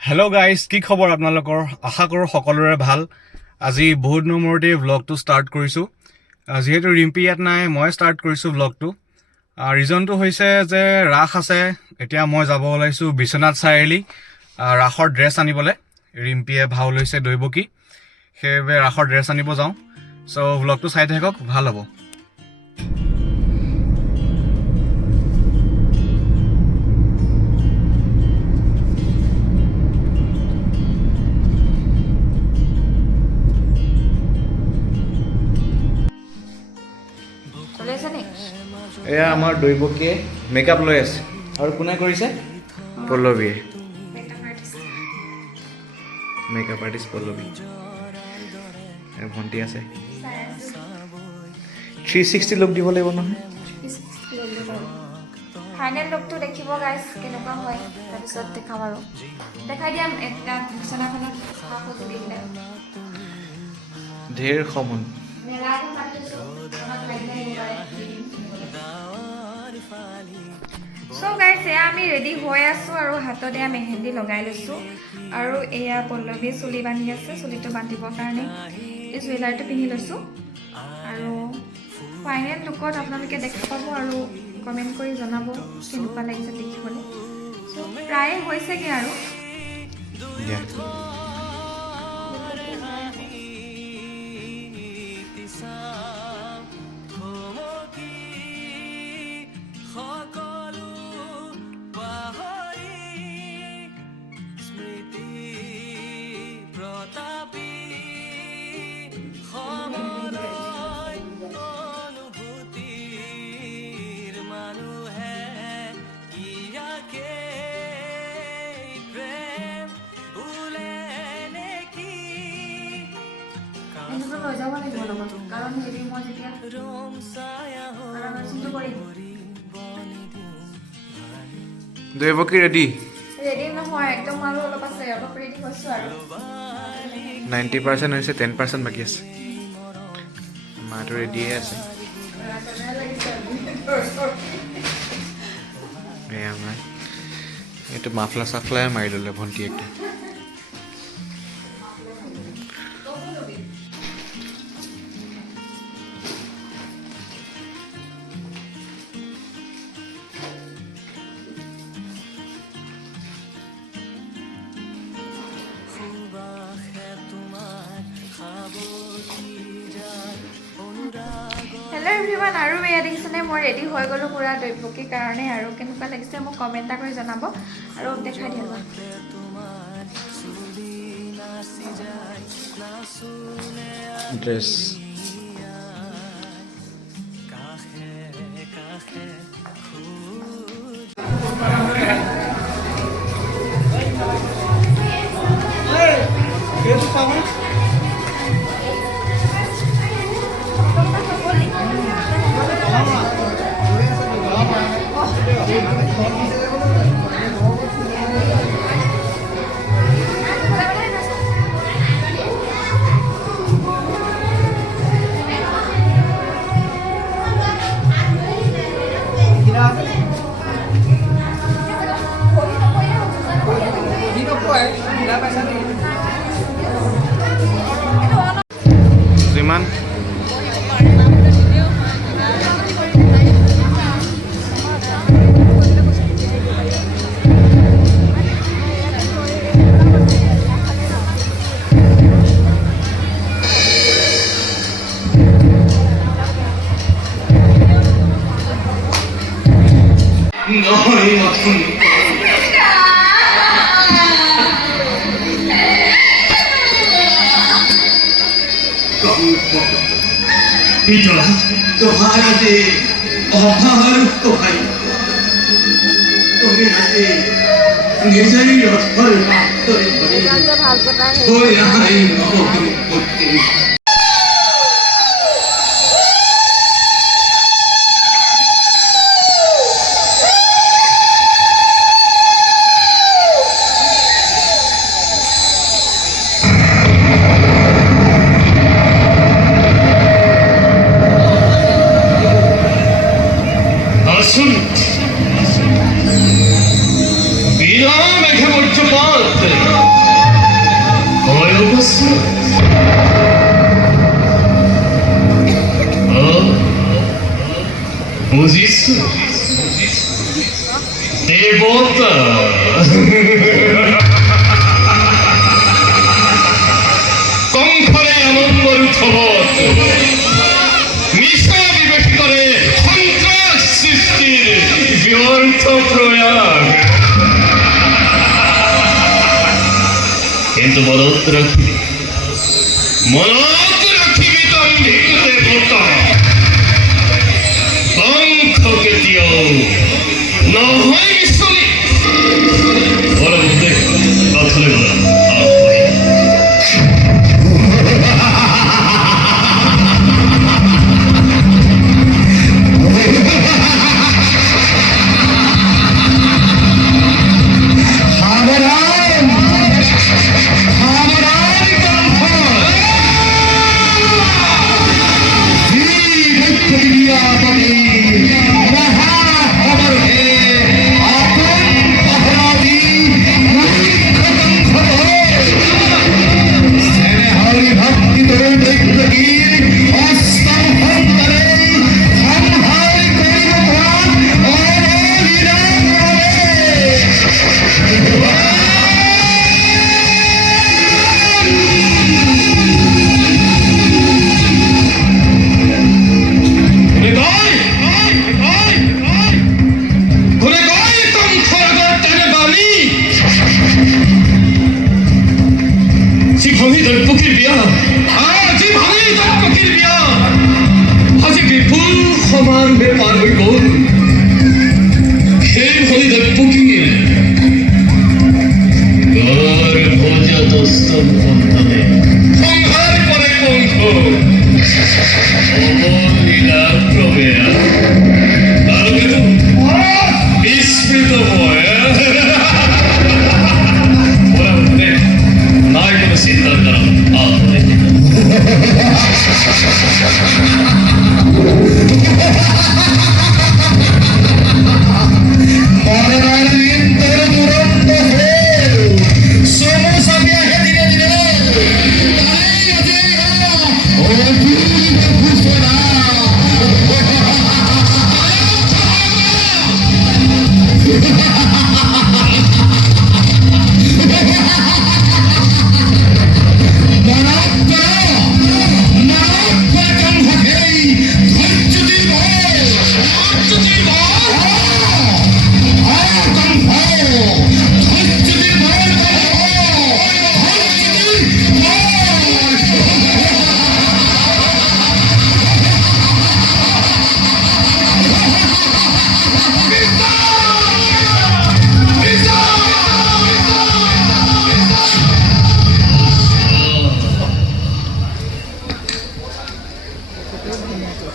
Hello' guys, কি খবৰ আপোনালোকৰ? আশা কৰোঁ সকলোৰে ভাল। আজি বহুত দিনৰ মূৰতে ভ্লগটো ষ্টাৰ্ট কৰিছোঁ। যিহেতু ৰিম্পী ইয়াত নাই, মই ষ্টাৰ্ট কৰিছোঁ ভ্লগটো। ৰিজনটো হৈছে যে ৰাস আছে। এতিয়া মই যাব ওলাইছোঁ বিশ্বনাথ চাৰিআলি ৰাসৰ ড্ৰেছ আনিবলৈ। ৰিম্পীয়ে ভাও লৈছে দৈৱকী, সেইবাবে ৰাসৰ ড্ৰেছ আনিব যাওঁ। চ' ভ্লগটো চাই থাকক, ভাল হ'ব। এয়া আমাৰ দৈৱকীয়ে মেকআপ লৈ আছে। আৰু কোনে কৰিছে? পল্লৱীয়ে। Makeup artist Pallavi. ভণ্টি আছে। 360 লুক দিব লাগিব নহয়। ফাইনেল লুকটো দেখিব গাইজ কেনেকুৱা হয়, তাৰপিছত দেখাম আৰু দেখাই দিয়াম। এটা বিচনাখনত সঁজুলি দিলে ঢেৰ সমন। চ' গাইজ এয়া আমি ৰেডি হৈ আছোঁ আৰু হাতত এয়া মেহেন্দি লগাই লৈছোঁ। আৰু এয়া পল্লৱী চুলি বান্ধি আছে। চুলিটো বান্ধিবৰ কাৰণে এই জুৱেলাৰীটো পিন্ধি লৈছোঁ। আৰু ফাইনেল লুকত আপোনালোকে দেখা পাব আৰু কমেণ্ট কৰি জনাব কেনেকুৱা লাগিছে দেখিবলৈ। চ' প্ৰায়ে হৈছেগৈ আৰু লৈ যাব লাগিব লগত, কাৰণ হেৰি মই যেতিয়া কৰিম। দৈৱকী ৰেডি? ৰেডি নহয়, একদম আৰু অলপ আছে, অলপ ৰেডি হৈছোঁ আৰু 90% হৈছে, 10% বাকী আছে। মাটো ৰেডিয়ে আছে। এয়া আমাৰ এইটো মাফলা চাফলাই মাৰি ল'লে ভণ্টি একদম। হেল্ল' এভৰিৱান, আৰু এয়া দেখিছেনে মই ৰেডি হৈ গ'লোঁ পুৰা দৈৱকীৰ কাৰণে। আৰু কেনেকুৱা লাগিছে মোক কমেণ্ট এটা কৰি জনাব আৰু দেখাই দিয়া। ড্ৰেছ যিমান पिता तुम्हारा दे अभार को भाई तुम्हें आते निजरी अथर मात्र बने हो यहाँ ही नौकरी करते Assun Bila Mekhe Murçupat কৈছো বুজিছো দেৱতা কংসৰে আনন্দৰ উৎসৱত মিছা বিবেচিতৰে সন্ত্ৰাস সৃষ্টিৰ ব্যৰ্থ প্ৰয়াস কিন্তু মনত ৰাখিবি দম্ভিক দেৱতা কংস কেতিয়াও নহয় বিচলি বৰমুদে নাথলে বৰা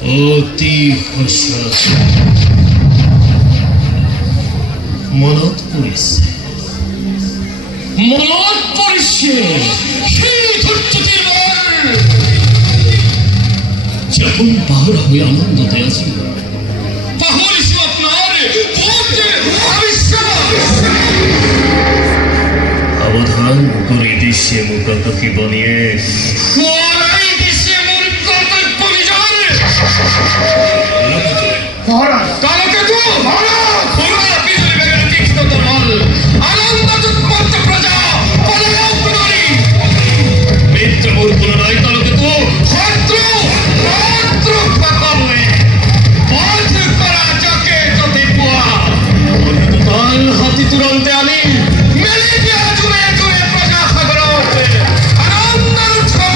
অতি হৰ্ষত মনত পৰিছে সেই ধৈৰ্যটিৰ যখন পাহৰা হৈ আনন্দতে আছো পাহৰিছো আপোনাৰ সাৱধান কৰি দিছে মোক আকাশী বনিয়ে তুরন্তে আমি মেলে দিয়া জুড়ে জুড়ে প্রজা সাগর আনন্দ উৎসব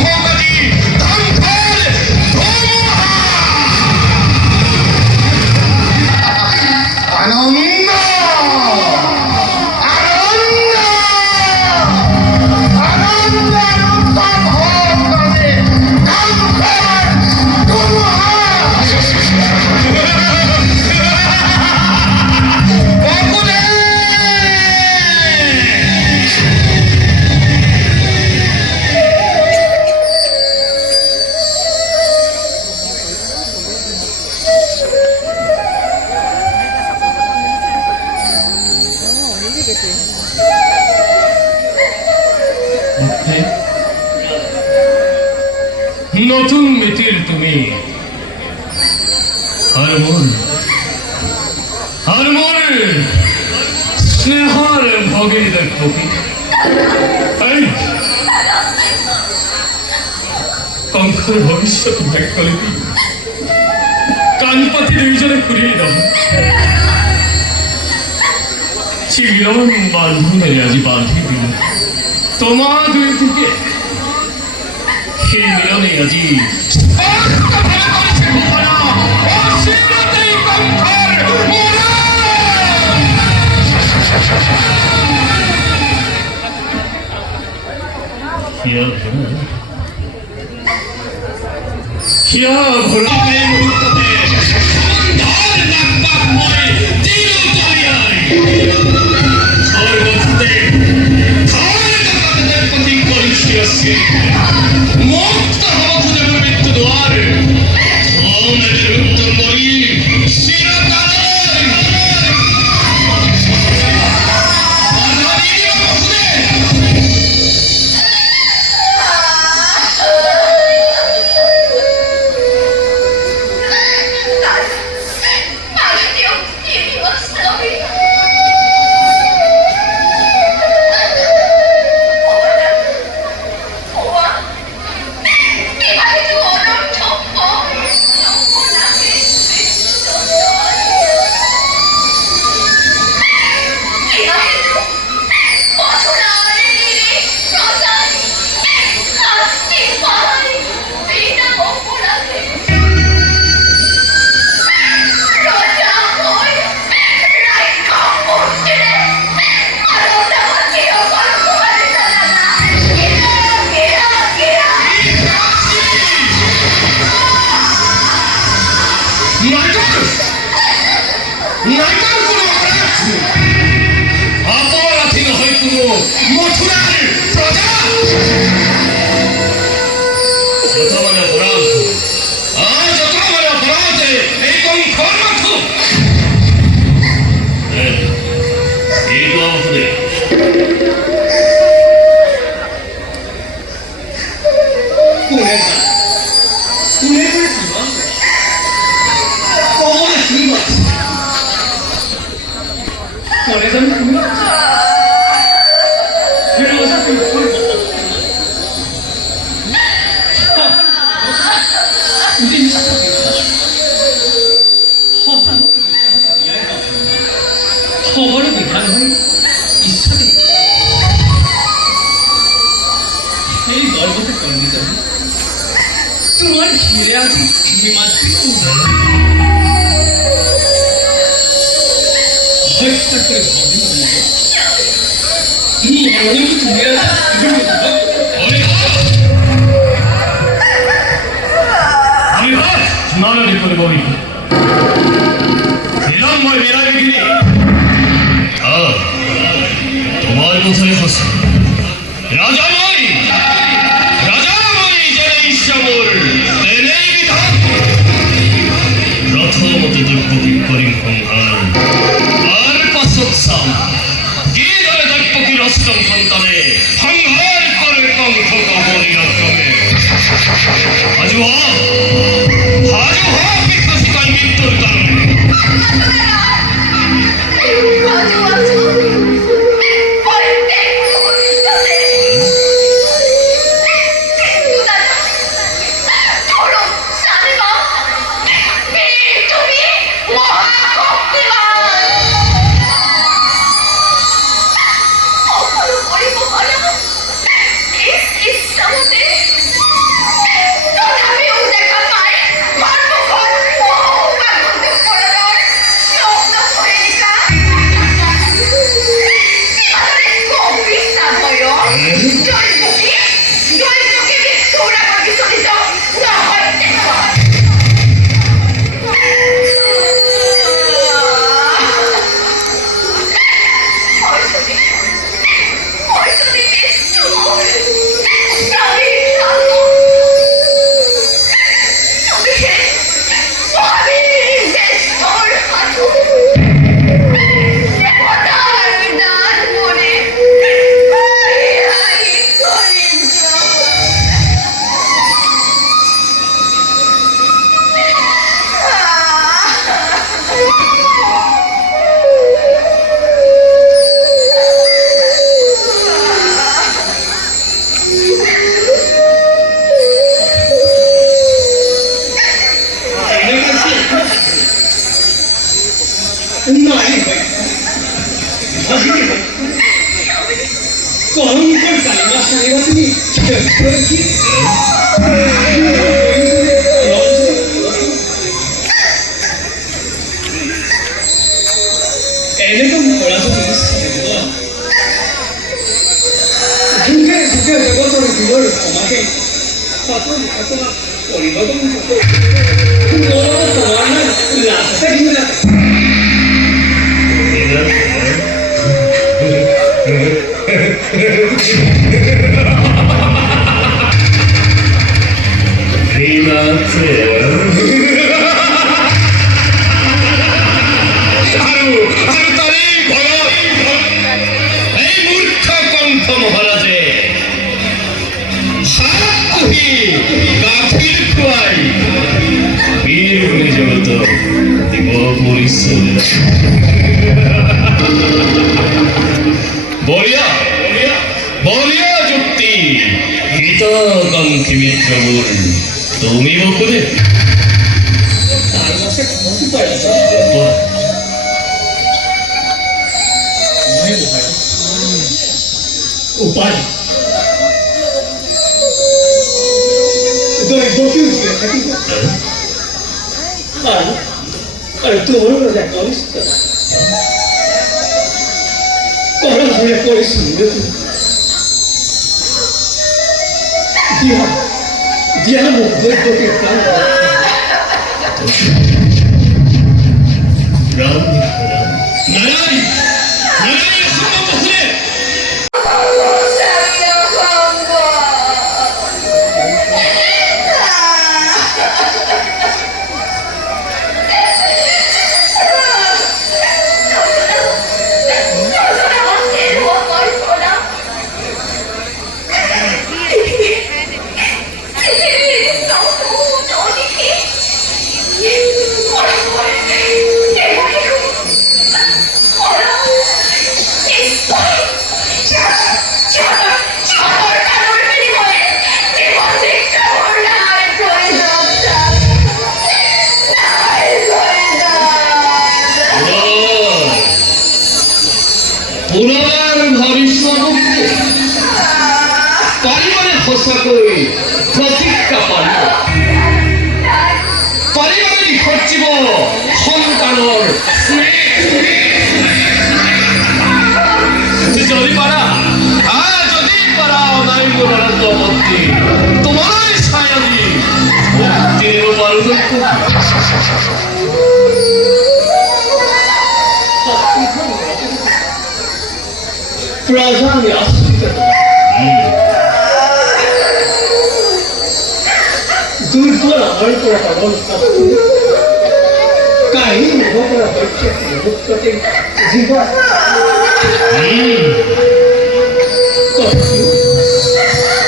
নতুন মিতিৰ তুমি আৰু মোৰ স্নেহৰ ভগিনীৰ পতি কংসৰ ভৱিষ্যত ভাগ্যলিপি কাণ পাতি দুইজনে ঘূৰি যাম চিৰণ বান্ধোনেৰে আজি বান্ধি দিম তোমা দুয়োটিকে সেই মিলনে আজি মুক্ত হব খুঁজে মৃত্যু দ্বার মৃত্যু মরি অপরাধী নহয় কোনো মথুরার প্রজা যত মানে অপরাধ আর যত মানে অপরাধে এই কংসর মাথু এইটো আমাকে খবরে দেখা হয় ঈশ্বরে সেই গর্ভতে পণ্ডিত তোমার ঘিরে আছে স্নানের করে বলি বিলম্বয় বিরাগে গিয়ে তোমার কোথায় হচ্ছে রাজাময় যেন ঈশ্বর তেনেই বিধান প্রথমত দৈব্যকী করিম সংহার আর পাশোৎসাম কি দলে দৈব্যকীর অষ্টম সন্তানে সংহার করে কংস কবলিরক্রমে হাজু বিকশিতায় মৃত্যুর কারণে তথাপিও কলঙ্কৰ কালিমা চাৰিবা তুমি কি এনেকৈ কৰাটো তুমি যুগে যুগে জগতৰ জীৱৰ সমাজে পাতৰ ঘটনা পৰিৱৰ্তন মহারাজে হাত পুহি গাখীৰ খুৱাই বীৰ বুলি জগত দিব পৰিচয় বলিয়া বলিয়া যুক্তি হিতকাঙ্ক্ষী মিত্রবোৰ তুমি বকুলে উপায় দৈবকী উঠিয়ে থাকিব আৰু তোৰ ৰজা কনিষ্ঠ কৰণ হৈ পৰিছো দিয়া মোক দৈবকীৰ প্ৰাণ নারায়ণ নারায়ণ সম্ভব বকুলে পুনৰাৰ ভৱিষ্যত পাৰিবানে সঁচাকৈ প্ৰতিজ্ঞা পাৰিবানে নিসজ্জিব সন্তানৰ যদি পাৰা অনাৰিব নৰেন্দ্ৰমন্ত্ৰী তোমালৈ চাই আমি মুক্তি দিব পাৰোঁ प्रजाने आश्रित दुर्बल आहार पर हवन काही मुखर हत्या मुक्तते जीवन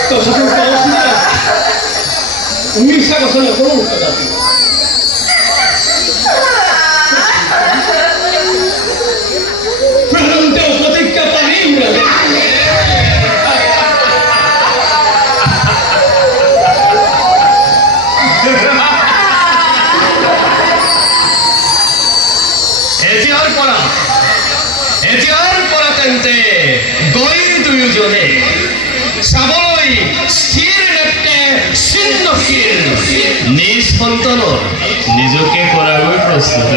कसं पावसला उमिसा कसं नको मुक्तते এতিয়াৰ পৰা তেন্তে গৈ দুয়োজনে চাবলৈ স্থিৰ নেত্ৰে ছিন্নশীল নিজ সন্তানৰ নিজকে কৰাকৈ প্ৰস্তুত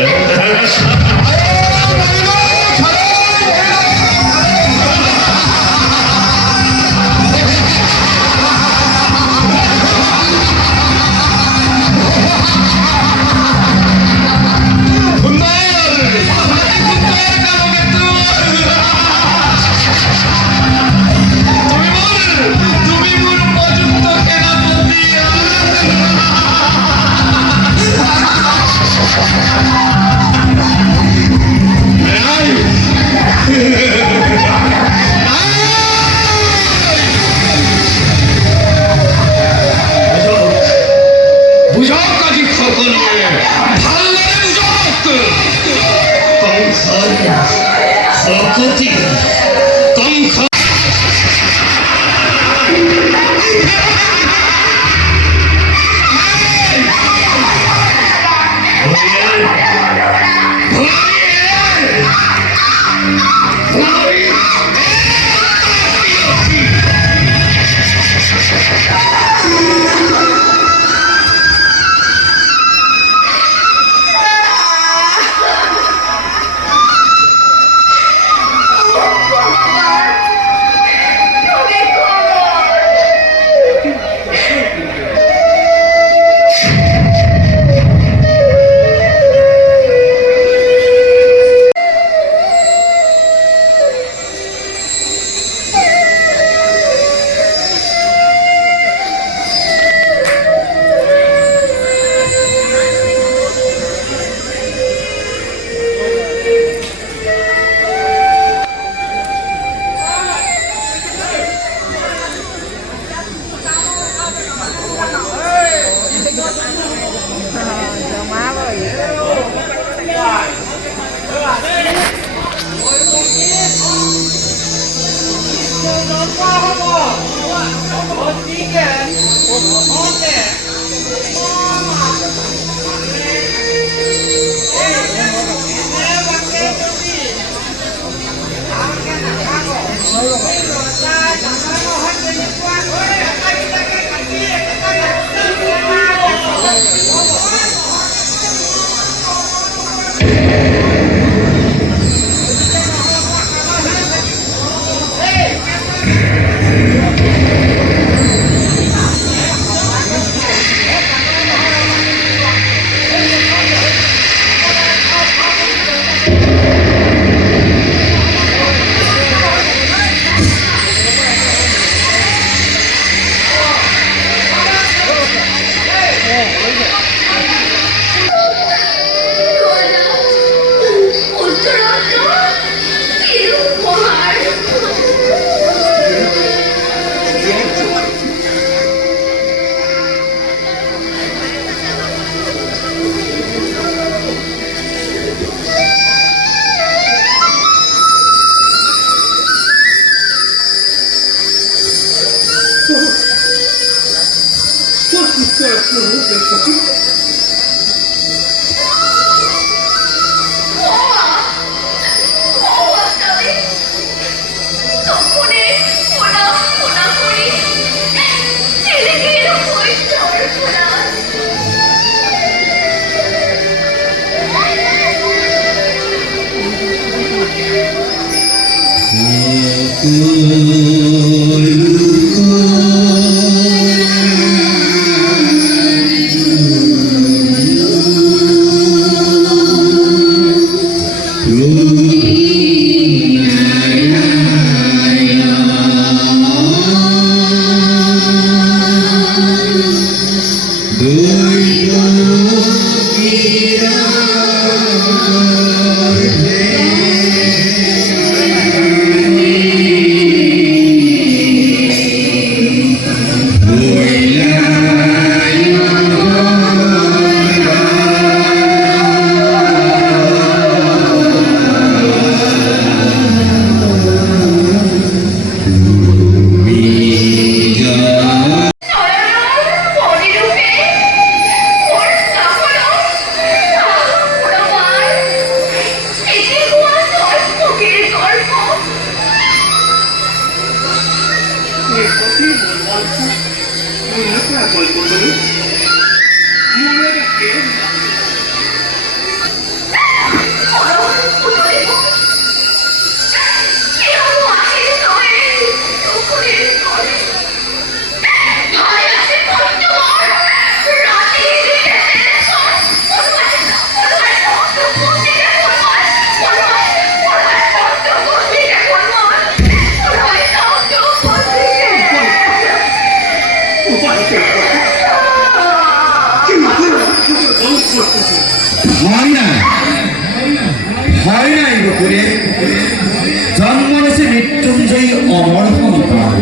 জন্মলৈছে মৃত্যুঞ্জয়ী অমৰ সন্তান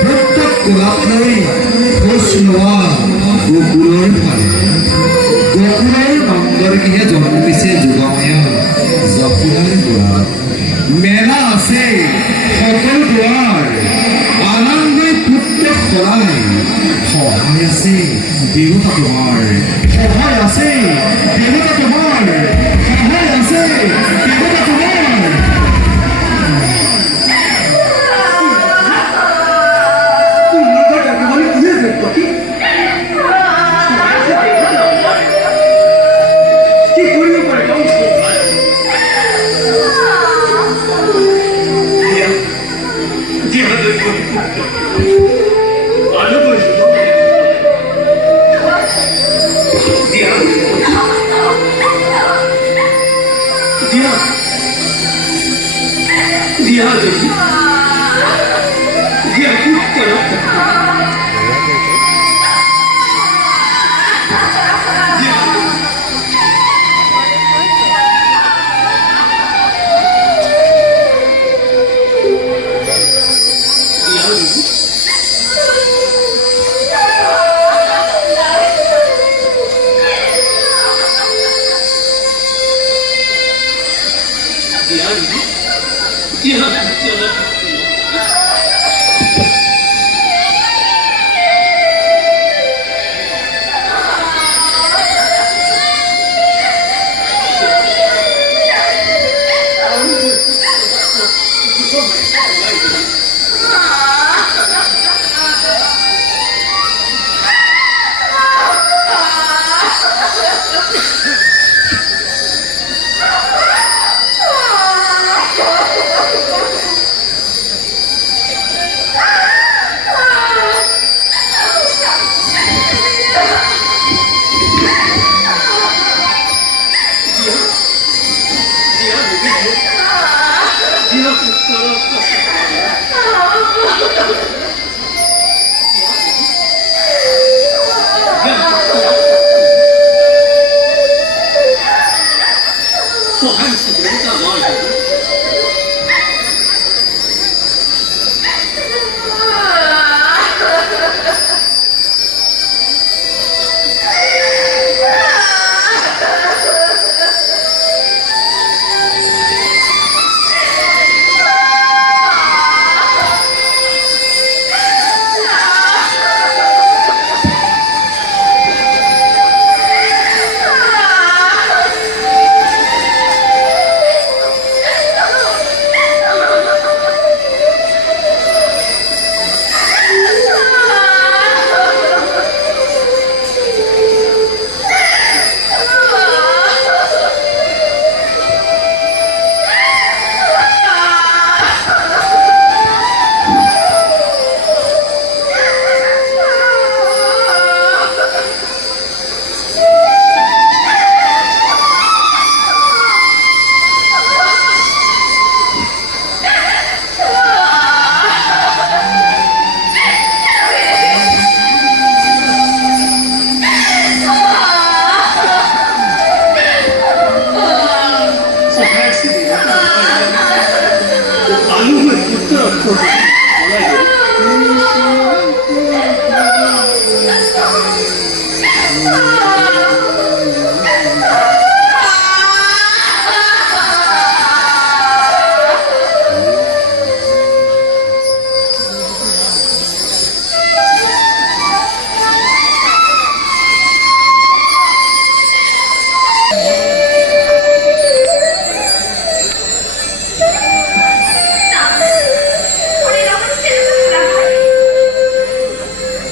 প্ৰত্যেক কোলাপ লৈ খোজ লোৱা গোকুলৰ ফালে গোকুলৰ বান্দৰগৃহে জন্মিছে যোগমীয়া যশোদাৰ দুৱাৰ মেলা আছে সকলো দুৱাৰ আনন্দই পুত্ৰ সৰাই সহায় আছে দেৱতা তোমাৰ সহায় আছে দেৱতা তোমাৰ সহায় আছে দেৱতা তোমাৰ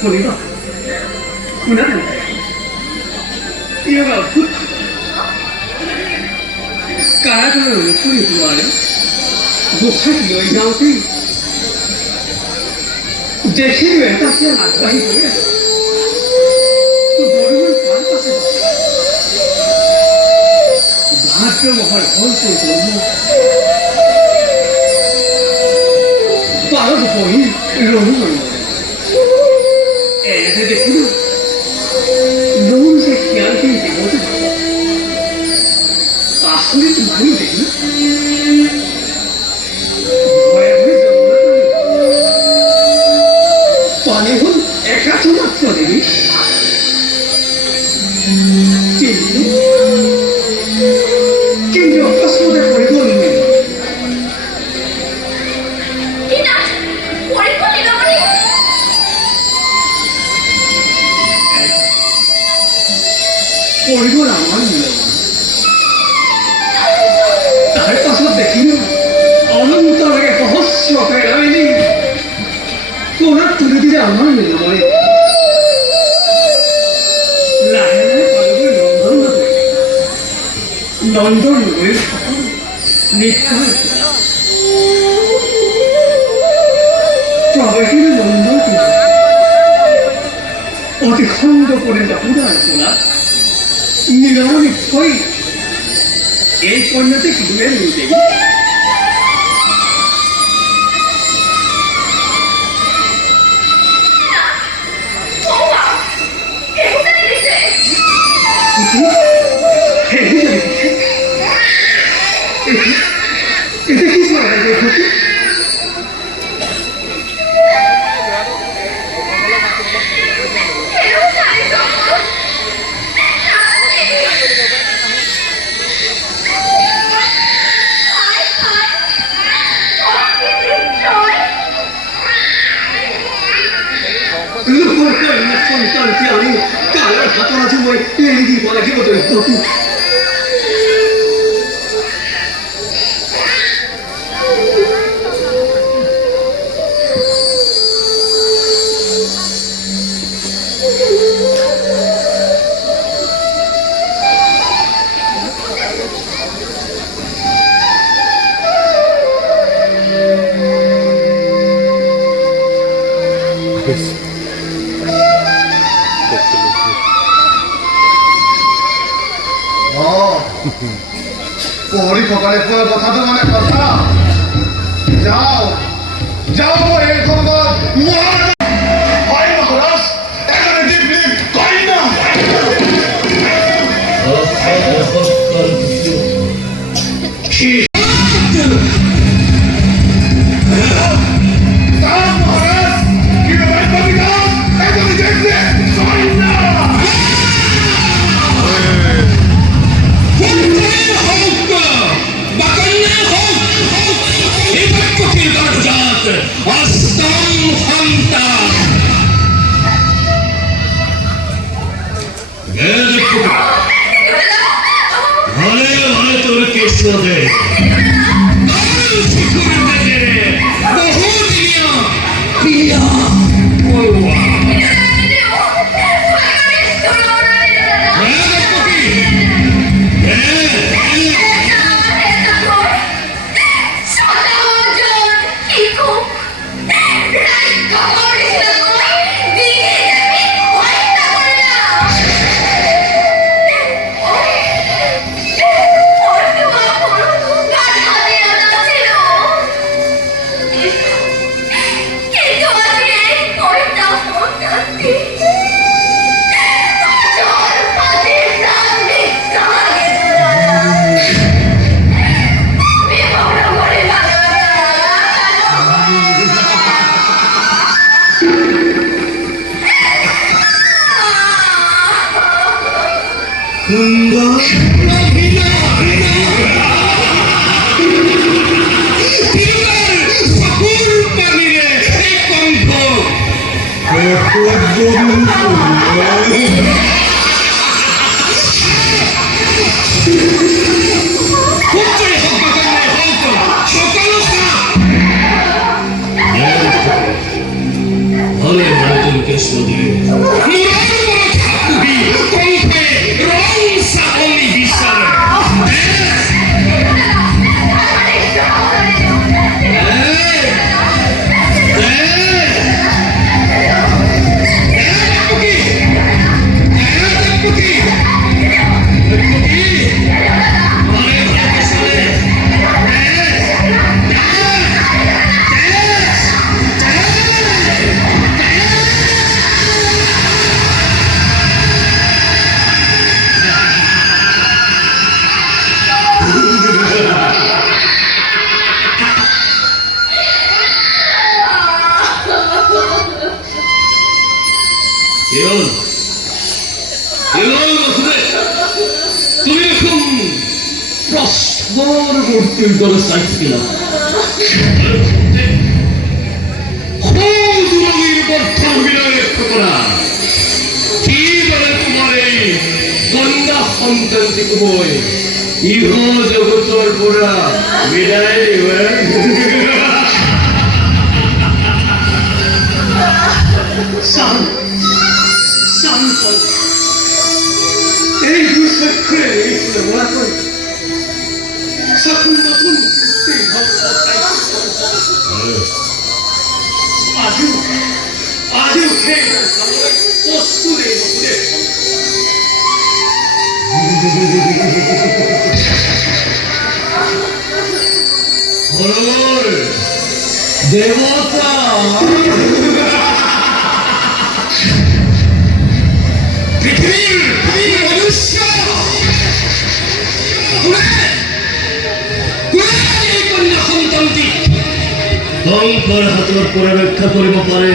Bolívar, una de 이해가 없어? 까라그는 뿌리 좋아해? 뭐 사실 여의사한테 제 시류에 다시 안 가이고요. 또 노력을 반박해 봐. 나좀 할 헐수 너무 빠르고 보이 이러는 거예요. 애들이 너무 새끼한테 되거든. 아, 소리도 많이 되니? 왜 저러나? 빠니군 애가 좀 아프더니? 찐? 찐이가 손에 버리고 있는 거. 버리고 나왔는데 날 빠서 내기는 어느 무당에게 헛수가 배라니 또나 들으지 않았는데 뭐니 나의 얼굴 넌던 왜 니가 저기를 넌던 어디 혼자 보낸다 보다 했구나 네가 오니 거의 일본한테 기분에 누대기 이렇게 기분을 내고 পহৰি কপালে পোৱা কথাটো মানে কথা যাও যাও মই এই খবৰত হয় মহাৰাজ এজনে দিবলি কই না মহাৰাজ কি বেমাৰ পাবি না এজনে দিবলি কই না ৰক্ষা কৰিব পাৰে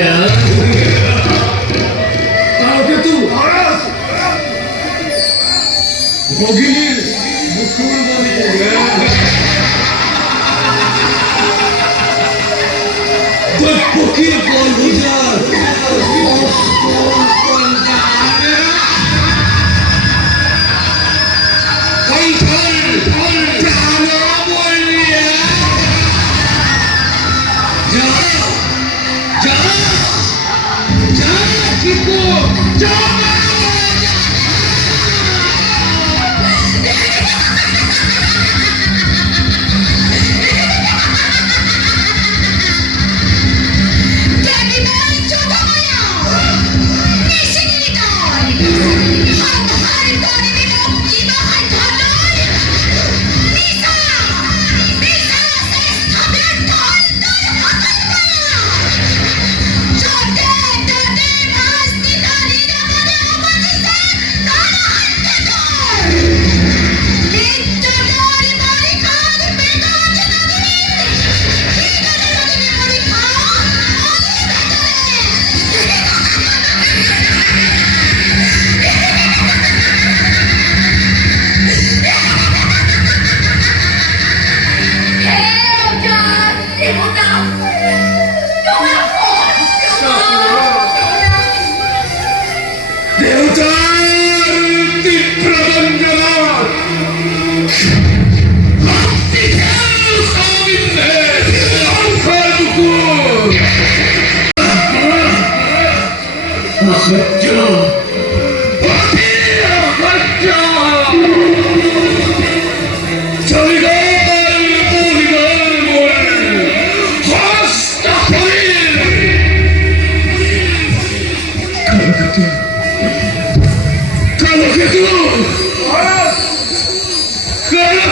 ভগিনীৰ বুকুৰ পক্ষীৰ বন্ধুজাৰ Daddy,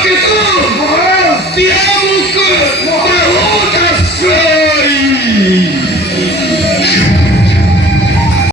কেতু, দিয়া মোক বহুত আছে।